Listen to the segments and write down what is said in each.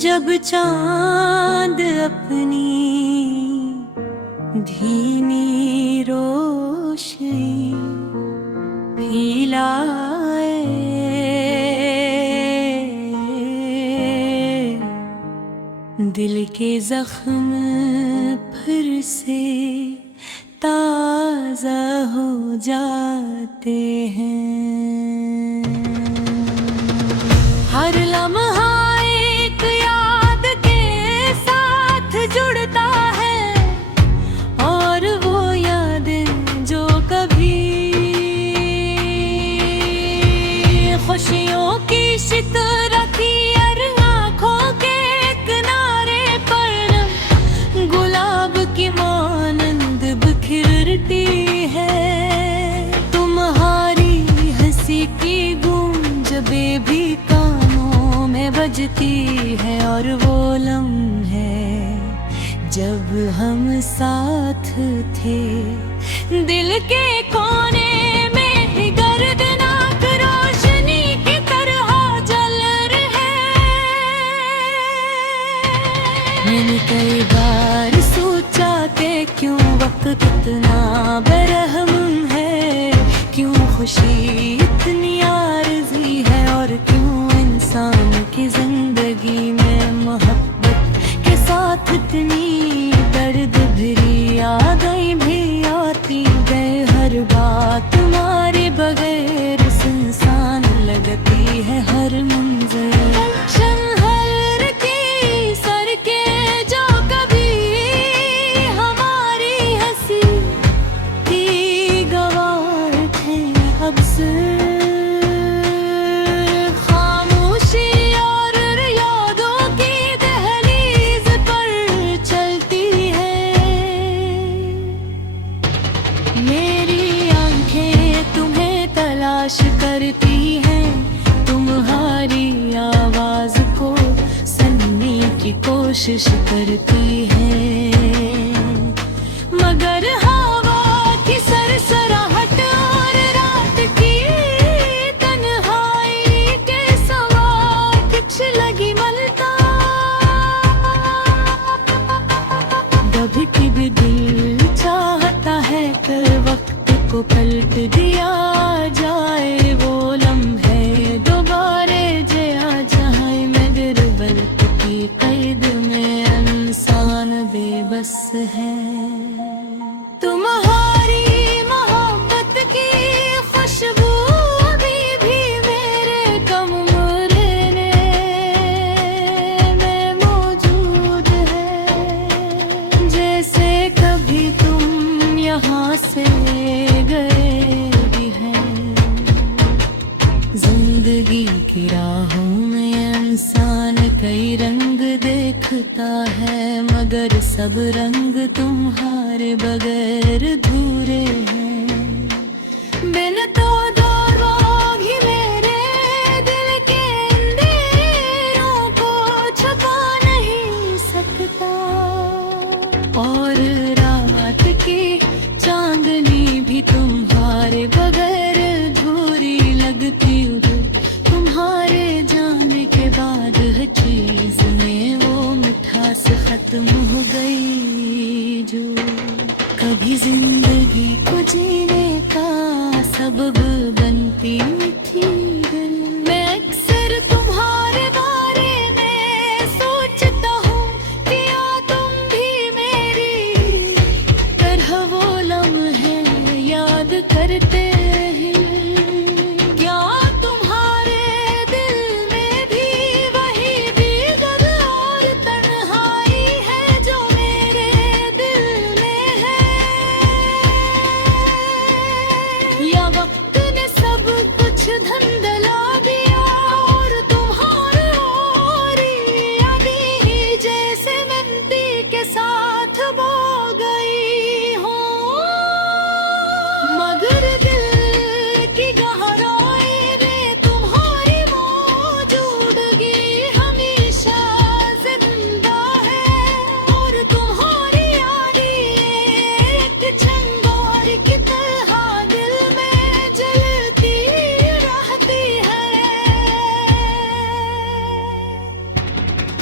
जब चांद अपनी धीमी रोशनी फैलाए, दिल के जख्म फिर से ताज़ा हो जाते हैं। हर लम्हा एक याद के साथ जुड़ता है, और वो यादें जो कभी खुशियों की शिकरा थी, और आँखों के किनारे पर गुलाब की मानंद बिखरती है। तुम्हारी हंसी की गूंज बेबी कानों में बजती है, और वो लम्हे जब हम साथ थे, दिल के कोने में गर्दनाक रोशनी की तरह जल रहे। मैंने कई बार सोचा कि क्यों वक्त कितना बेरहम है, क्यों खुशी इतनी आरज़ी है, और क्यों इंसान की जिंदगी में मोहब्बत के साथ इतनी दर्द भरी यादें भी आती गए। हर बात तुम्हारे बगैर सुनसान लगती है, हर मंजर टेंशन हर की सर के जो कभी हमारी हंसी की गवाह थे, अब सिर्फ खामोशी और यादों की दहलीज पर चलती है। मेरी आंखें तुम्हें तलाश करती हैं, तुम्हारी आवाज को सुनने की कोशिश करती हैं, मगर हवा की सरसराहट और रात की तन्हाई के सवा कुछ लगी मलता। कभी भी दिल चाहता है कि वक्त को पलट दिया जाए, वो लम्हे दोबारे जिया जाए, मगर वक्त की कैद में इंसान बेबस है। तुम्हारी मोहब्बत की खुशबू अभी भी मेरे कमरे में मौजूद है, जैसे कभी तुम यहाँ से गए भी हैं। जिंदगी की राहों में इंसान कई रंग देखता है, मगर सब रंग तुम्हारे बगैर अधूरे हैं। बिन तो दो रोग ही मेरे दिल के अंधेरों को छुपा नहीं सकता, और रात की चांदनी भी तुम्हारे बगैर अधूरी लगती। तुम्हारे जाने के बाद हर चीज में वो मिठास खत्म हो गई, जो कभी जिंदगी को जीने का सबब बनती थी। मैं अक्सर तुम्हारे बारे में सोचता हूँ, क्या तुम भी मेरी तरह वो लम्हे याद करते हैं? क्या तुम्हारे दिल में भी वही बेदर्द और तन्हाई है जो मेरे दिल में है? या वक्त ने सब कुछ धंधला दिया और तुम्हारे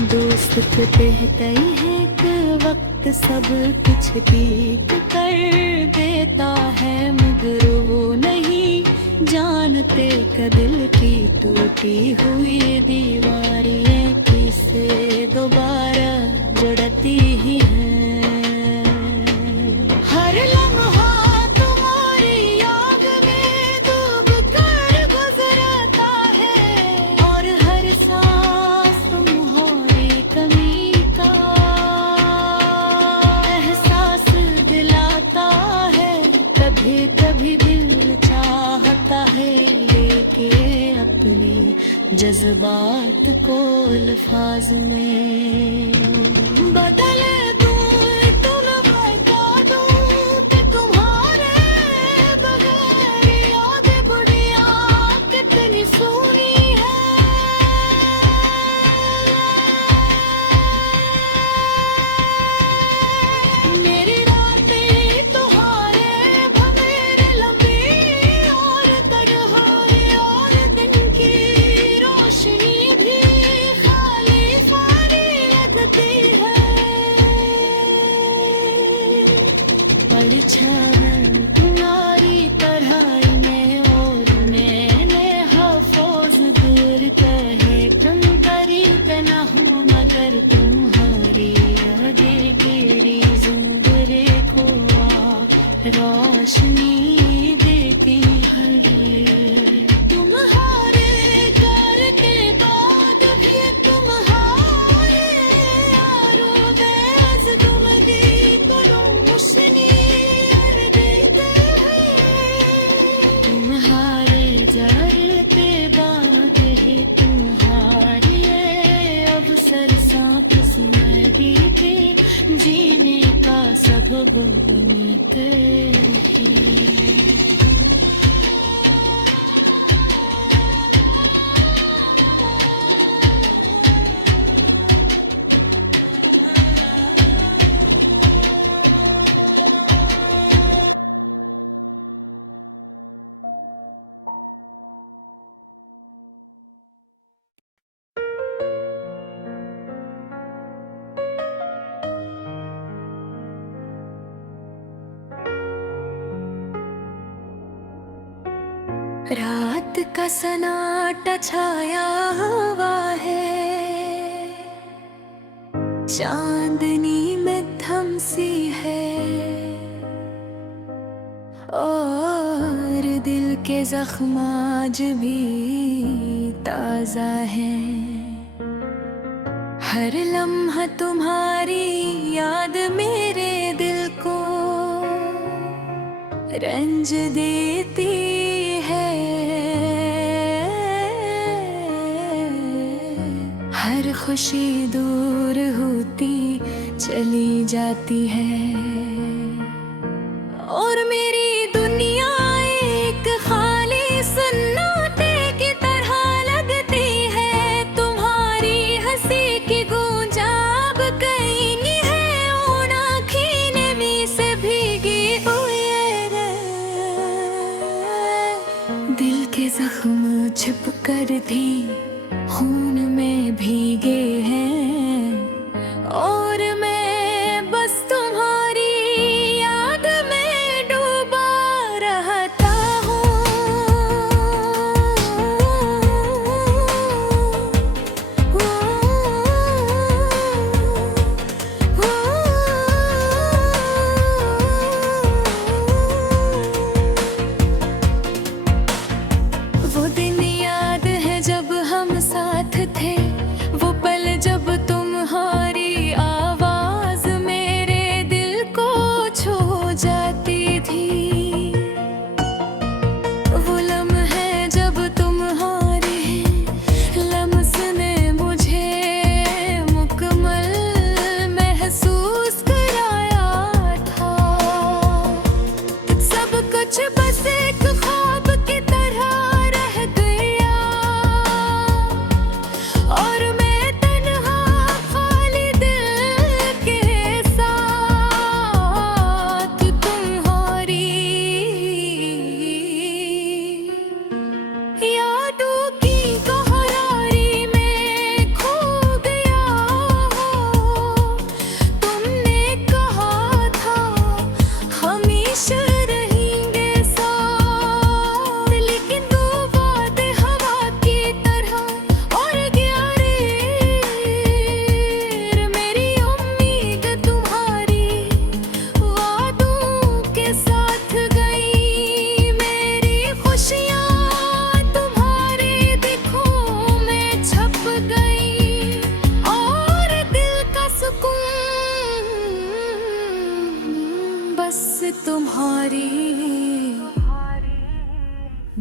दोस्त कहते हैं कि वक्त सब कुछ ठीक कर देता है, मगर वो नहीं जानते कि दिल की टूटी हुई दीवारें किसे दोबारा जुड़ती ही हैं। हर लम्हा तुम्हारी याद में डूब कर गुजरता है, और हर सांस तुम्हारी कमी का एहसास दिलाता है। कभी कभी दिल चाहता है लेके अपने जज्बात को अल्फाज में बदल दूं, तुम्हें बता दूं कि तुम्हारे बगैर याद बुढ़िया कितनी सोनी है। मेरी रातें तुम्हारे भंवेरे लंबी और तन्हाई, और दिन की रोशनी भी खाली फानी लगती है। परछावें तुम्हारी तरह में और मैंने हफोज दूर कहे, तुम करीब न हो मगर तुम्हारी आगे गिरी जिंदरे को रोशनी देती हरी। तुम्हारे करके बाद भी तुम्हारे यारो बैज तुम गीत रोशनी देते हैं। तुम्हारे जलते बाद ही तुम्हारी अब सरसां किस्मती थी, जीने का सबब बनते ही। रात का सन्नाटा छाया हुआ है, चांदनी में थम सी है, और दिल के जख्म आज भी ताजा है। हर लम्हा तुम्हारी याद मेरे दिल को रंज देती है। हर खुशी दूर होती चली जाती है, और मेरी दुनिया एक खाली सन्नाटे की तरह लगती है। तुम्हारी हंसी की गूंज अब कहीं नहीं है, उन आँखीं में से भीगी हुई है। दिल के जख्म छिप कर भी खून में भीगे हैं, और मैं बस तुम्हारी याद में डूबा रहता हूँ। वो दिन याद है जब हम साथ थे, वो पल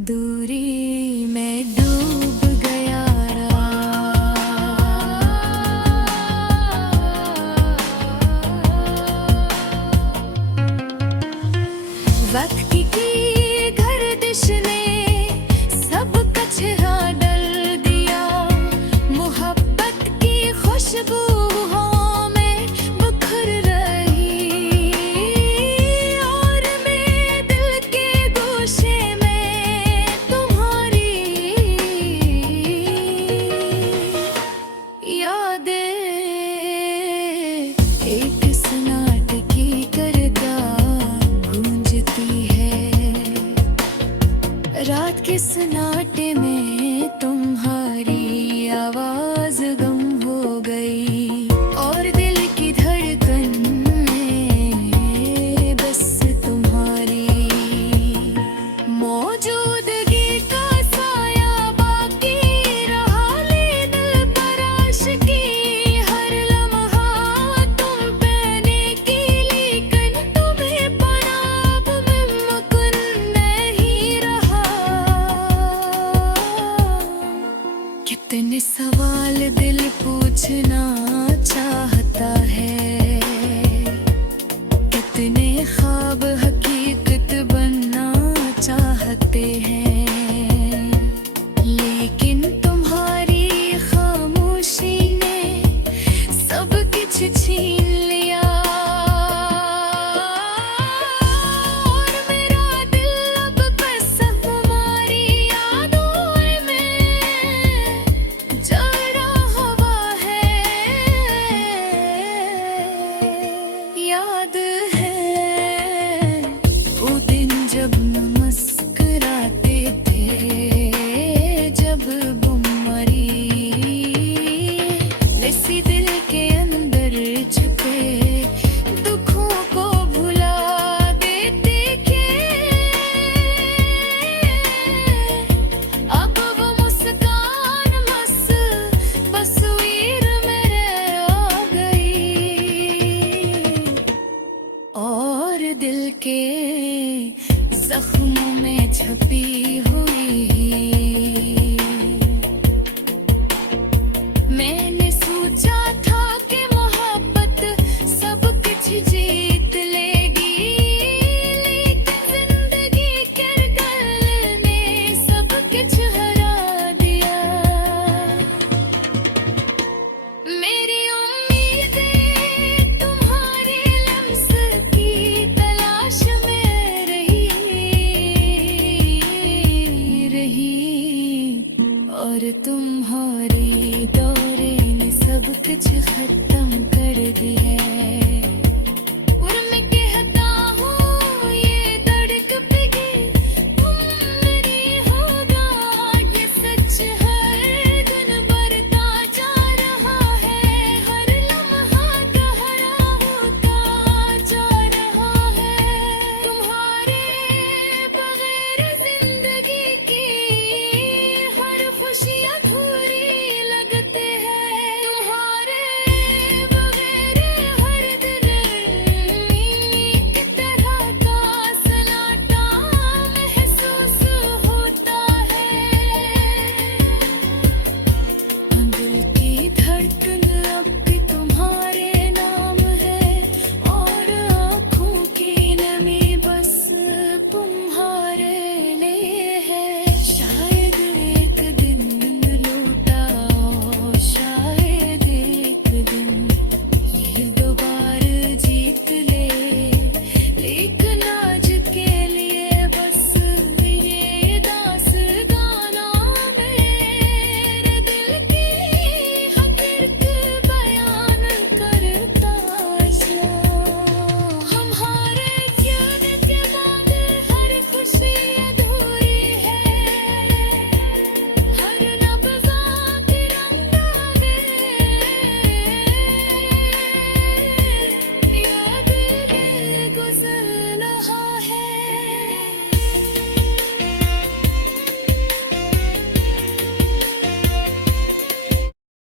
दूरी में डूब गया वक्त की गर्दिश ने सब कचरा डल दिया, मोहब्बत की खुशबू में बिखर रही, और मेरे दिल के गोशे में तुम्हारी यादें एक सन्नाट की करता गूंजती है। रात के सन्नाटे में तुम्हारी आवाज गम हो गई, और दिल की धड़कन में बस तुम्हारी मौजूदगी का साया बाकी रहा, ले दिल पर आशिकी हर लम्हा तुम पहने की, लेकिन तुम्हें पाना अब मुमकिन नहीं रहा। कितने सवाल दिल पूछना चाहता है, कितने ख्वाब हकीकत बनना चाहते हैं, लेकिन तुम्हारी खामोशी ने सब कुछ छीन लिया, और मेरा दिल अब बस तुम्हारी यादों में जला हुआ है। याद है वो दिन जब मुस्कुराते थे, जब गुम मरी लेसी दिल के अंदर छुपे दुखों को भुला देते के, अब वो मुस्कान तस्वीर में आ गई, और दिल के जख्मों में छपी हुई। मैंने सोचा था कि मोहब्बत सब कुछ जीत लेगी, लेकिन जिंदगी के गल ने सब कुछ हरा दिया। मेरी उम्मीदें तुम्हारे लम्स की तलाश में रही, और तुम्हारी दौरे ने सब कुछ खत्म कर दिया। और मैं कहता हूँ ये धड़क पिघल तुम मेरी होगा, ये सच हर दिन बढ़ता जा रहा है, हर लम्हा गहरा होता जा रहा है। तुम्हारे बगैर जिंदगी की हर खुशी अधूरी लगते हैं, तुम्हारे बगैर हर दिल एक तरह का सन्नाटा महसूस होता है। दिल की धड़कन अब भी तुम्हारे